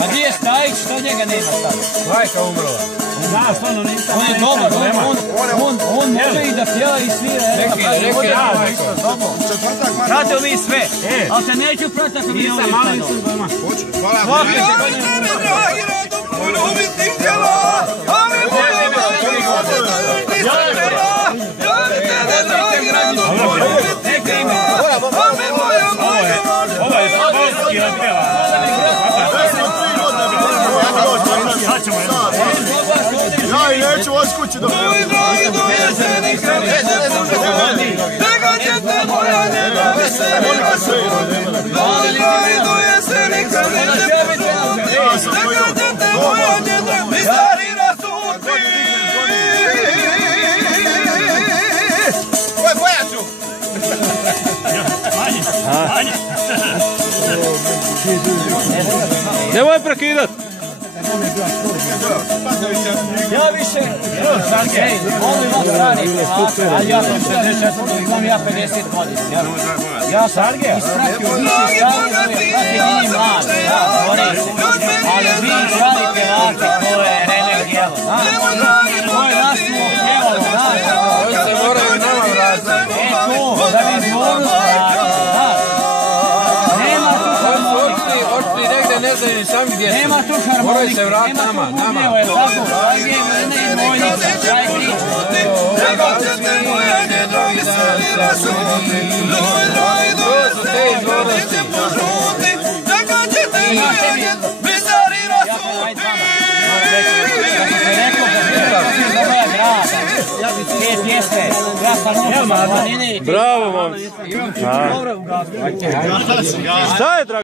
A gdje je Stajić, što njega nema sada? Majka umrla. Znaš, ono nisam... On je dobar, on može i da pjeva i svira. Reke, Pratio mi sve, ali te neću pratiti ako mi ovdje stano. Hvala vam. Ja i neću vas kući do Nemoj prekidat! Ja više, molim vas stari pevače, ali ja sam 64, imam ja 50 godina. Ja sam ispratio više stari koje prati njih mladi, bore se. Ali vi stari pevače, to je remek djelo, znaš? To je nasuo djelo, znaš? Oni se moraju nama vratiti. To, da mi zvornost vratiti, znaš? Nema tu harmonike. Očni negde ne znaju ni sami gdje su. Nema tu harmonike, Moraju se vratiti nema nama, tu nama. bubnjeva, je tako? Aj je mene i dvojnica, kraj priča. To su te izvornosti. Bravo, momci. Šta je,